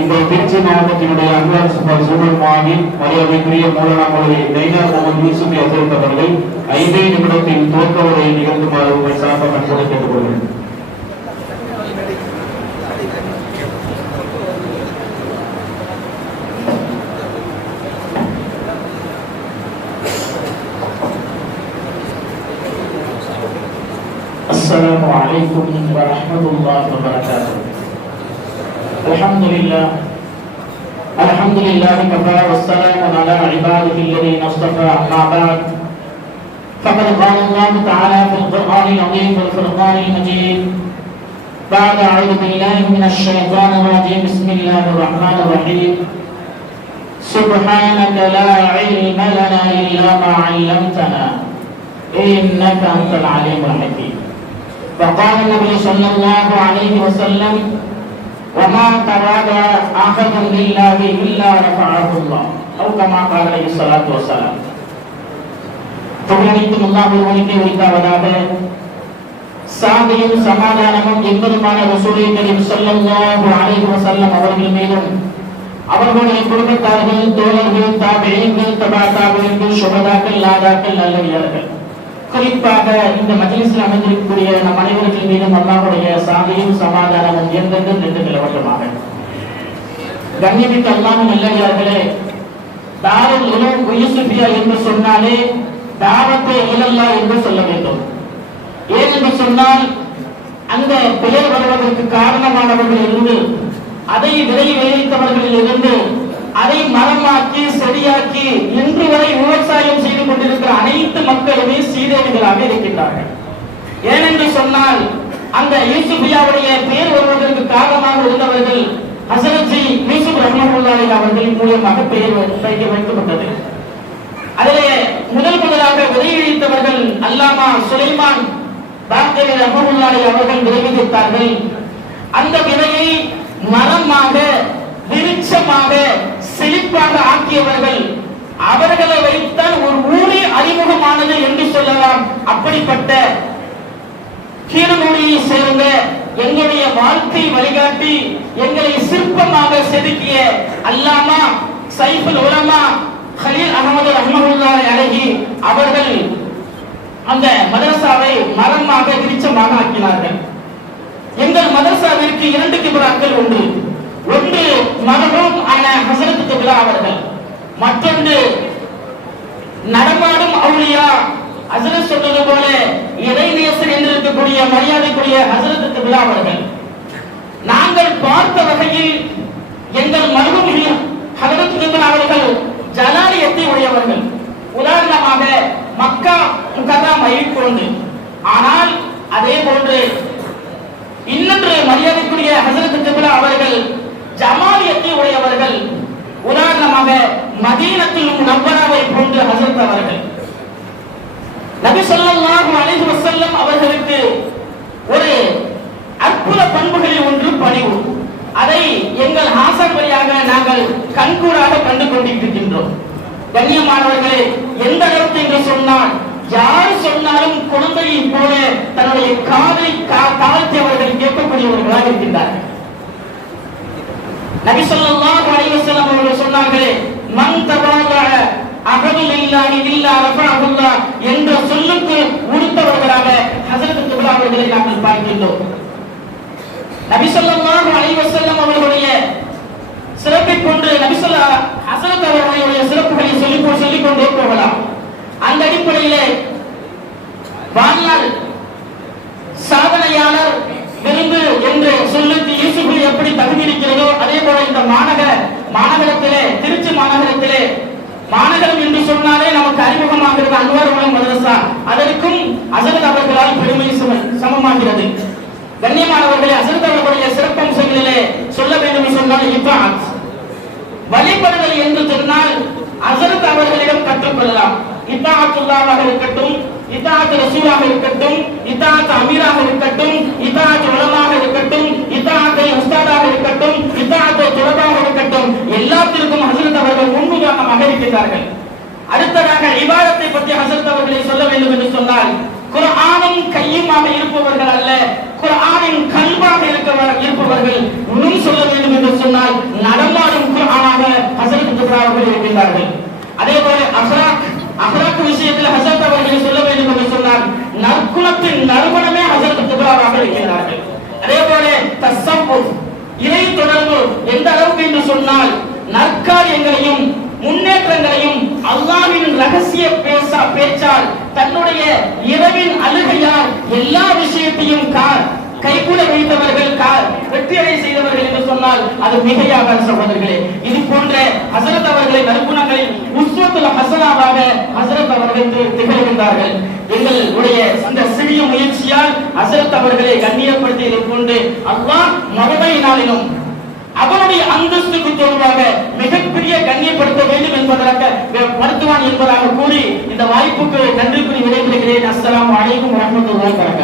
இந்த திருச்சி மாவட்டத்தினுடைய அன்வார் சுபாஷ் சூழல்மாவின் மரியாதைக்குரிய மூலநாமொழி நெய்னார் முகமது யூசுப் ஹசரத் அவர்கள் 5 நிமிடத்தில் துவக்க உரையை நிகழ்த்துமாறு உங்கள் சார்பாக அன்போடு கேட்டுக்கொள்கிறேன். السلام عليكم ورحمة الله وبركاته. الحمد لله كفى والسلام على عباده الذين اصطفى. أما بعد فقد قال الله تعالى في القرآن العظيم والفرقان المجيد بعد أعوذ بالله من الشيطان الرجيم بسم الله الرحمن الرحيم سبحانك لا علم لنا إلا ما علمتنا إنك أنت العليم الحكيم. وقال النبي صلى الله عليه وسلم وما تواضع أحد لله إلا رفعه الله أو كما قال عليه الصلاة والسلام. புகழனைத்தும் அல்லாஹ்வுக்கே உரித்தாவதாக. சாந்தியும் சமாதானமும் எம்பெருமான ரசூலே கரீம் ஸல்லல்லாஹு அலைஹி வஸல்லம் அவர்கள் மீதும் அவர்களுடைய குடும்பத்தார்கள், தோழர்கள், தாபிஈன்கள், தபா தாபிஈன்கள், சுஹதாக்கள், நாதாக்கள், நல்லடியார்கள், குறிப்பாக இந்த மஜ்லிஸில் அமர்ந்திருக்கக்கூடிய நம் அனைவர்கள் மீதும் அல்லாஹ்வுடைய சாந்தியும் சமாதானமும் என்றென்றும் நின்று நிலவட்டுமாக. கண்ணியமிக்க அல்லாஹ்வின் நல்லடியார்களே, தாருல் உலூம் யூசுஃபியா என்று சொன்னாலே தாவத்தே இலல்லாஹ் என்று சொல்ல வேண்டும். ஏன் என்று சொன்னால் அந்த பெயர் வருவதற்கு காரணமானவர்கள் இருந்து, அதை விதை விளைவித்தவர்களில் இருந்து, அதை மரமாக்கி செடியாக்கி இன்று வரை விவசாயம் செய்து கொண்டிருக்கிற அனைத்து மக்களுமே சீதேவிகளாக இருக்கின்றார்கள். ஏனென்று சொன்னால் அந்த யூசுஃபியாவுடைய பெயர் வருவதற்கு காரணமாக இருந்தவர்கள் ஹஸரத் ஜி யூசுப் ரஹ்மத்துல்லாஹி அவர்களின் மூலமாக பெயர் வைக்கப்பட்டது. அதிலே முதலாக விதைவித்தவர்கள் அல்லாமா சுலைமான் பாக்கரி ரஹ்மத்துல்லாஹி அவர்கள் விதைவித்தார்கள். அந்த விதையை மரமாக, விருட்சமாக, செழிப்பாக ஆக்கியவர்கள். அவர்களை வைத்தால் ஒரு ஊரே அறிமுகமானது என்று சொல்லலாம். அப்படிப்பட்ட கீழநூலியை சேர்ந்த எங்களுடைய வாழ்க்கை வழிகாட்டி, எங்களை சிற்பமாக செதுக்கிய அல்லாமா சைஃபுல் உலமா கலீல் அஹ்மது ரஹ்மத்துல்லாஹி அலைஹி அவர்கள் அந்த மதரசாவை மரமாக, விருட்சமாக ஆக்கினார்கள். எங்கள் மதரசாவிற்கு 2 கிப்ராக்கள் உண்டு. ஒன்று மரபூம் ஆன ஹஸரத் கிப்லா அவர்கள், மற்றொன்று நடமாடும் அவுலியா ஹஸரத் சொல்வது போல இறைநேசர் என்று இருக்கக்கூடிய மரியாதைக்குரிய ஹஸரத் கிப்லா அவர்கள். நாங்கள் பார்த்த வகையில் எங்கள் மர்ஹூம் ஹஸரத் கிப்லா அவர்கள் ஜலாலியத்தை உடையவர்கள். உதாரணமாக மக்கா முகர்ரமை கொண்டு. ஆனால் அதே போன்று இன்னொன்று மரியாதைக்குரிய ஹஸரத் கிப்லா அவர்கள் ஜமாலியத்தை உடையவர்கள். உதாரணமாக மதீனத்துல் முனவ்வராவை போன்ற ஹஸரத் அவர்கள். நபி ஸல்லல்லாஹு அலைஹி வஸல்லம் அவர்களுக்கு ஒரு அற்புத பண்புகளில் ஒன்று பணிவு. அதை எங்கள் ஹாசன் வழியாக நாங்கள் கண்கூடாக கண்டு கொண்டிருக்கின்றோம். கண்ணியமானவர்களே, எந்த அளவுக்கு என்று சொன்னால் யார் சொன்னாலும் குழந்தையை போல தன்னுடைய காதை தாழ்த்தியவர்கள் கேட்கக்கூடியவர்களாக இருக்கின்றார்கள். நபி ஸல்லல்லாஹு அலைஹி வஸல்லம் அவர்கள் சொன்னார்களே, மன் தவாதஅ அஹது லில்லாஹி இல்லா ரஃபஅஹு அல்லாஹ் என்ற சொல்லுக்கு உடுத்தவர்களாக ஹஸரத் கிப்லா அவர்களை நாங்கள் பார்க்கின்றோம். நபி ஸல்லல்லாஹு அலைஹி வஸல்லம் அவர்களுடைய சிறப்பை கொண்டு ஹஸரத் அவர்களுடைய சிறப்புகளை சொல்லிக் கொண்டே போகலாம். அந்த அடிப்படையிலே வாழ்நாள் சாதனையாளர் விரும்பு என்று சொல்லுக்கு யூசுஃபு எப்படி தகுதி இருக்கிறதோ அதே போல இந்த மாநகரத்திலே, திருச்சி மாநகரத்திலே, மாநகரம் என்று சொன்னாலே நமக்கு அறிமுகமாகிறது அன்வார் உலகம் மதரசா. அதற்கும் ஹஸரத் அவர்களால் பெருமை சமமாகிறது. கண்ணியமானவர்களே, ஹஸரத் அவர்களுடைய சிறப்பம்சங்களிலே சொல்ல வேண்டும் சொன்னால் இஃபாத், வழிபடுதல் என்று சொன்னால் ஹஸரத் அவர்களிடம் கற்றுக்கொள்ளலாம். இத்தாஅத்துல்லாஹாக இருக்கட்டும், இத்தாஅத் ரசூலாக இருக்கட்டும், இத்தாஅத் அமீராக இருக்கட்டும், இத்தாஅத் உலமாக இருக்கட்டும், இத்தாஅத் உஸ்தாதாக இருக்கட்டும், இத்தாஅத் துலபாக இருக்கட்டும், எல்லாத்திற்கும் ஹஸரத் அவர்கள் முன்னுதாரணமாக இருக்கிறார்கள். அடுத்ததாக இபாதத்தை பற்றி ஹஸரத் அவர்களை சொல்ல வேண்டும் என்று சொன்னால் குர்ஆனும் கையுமாக இருப்பவர்கள் அல்ல, குர்ஆனின் கல்வாக இருப்பவர்கள். இன்னும் சொல்ல வேண்டும் என்று சொன்னால் நடமாடும் குர்ஆனாக ஹஸரத் ஜிப்ரீல் அவர்கள் இருக்கின்றார்கள். அதே போல அஹ்லாக் விஷயத்தில் ஹஸரத் அவர்கள் சொல்ல வேண்டும் என்று சொன்னால் நற்குணத்தின் நறுமணமே ஹஸரத் ஜிப்ரீல் அவர்கள் இருக்கின்றார்கள். அதே போல தஸவ்வுஃப் இறை தொடர்பு எந்த அளவுக்கு என்று சொன்னால் நற்காரியங்களையும் முன்னேற்றங்களையும் அல்லாஹ்வின் ரகசிய பேச்சால் தன்னுடைய இரவின் அழுகையால் எல்லா விஷயத்தையும் கைகூட வைத்தவர்கள் வெற்றியடை செய்தவர்கள் என்று சொன்னால் அது மிகையாக சகோதரர்களே. இது போன்ற ஹஸரத் அவர்களை நற்குணங்களில் உஸ்வத்துல் ஹஸனாவாக ஹஸரத் அவர்கள் திகழ்கின்றார்கள். எங்களுடைய இந்த சிறிய முயற்சியால் ஹஸரத் அவர்களை கண்ணியப்படுத்தியதை கொண்டு அல்லாஹ் மறுமை நாளிலும் அவனுடைய அந்தஸ்துக்கு தொடர்பாக மிகப்பெரிய கண்ணியப்படுத்த வேண்டும் என்பதாக கூறி இந்த வாய்ப்புக்கு நன்றி கூறி விடைபெறுகிறேன். அஸ்ஸலாமு அலைக்கும் வரஹ்மத்துல்லாஹி வபரகாத்துஹு.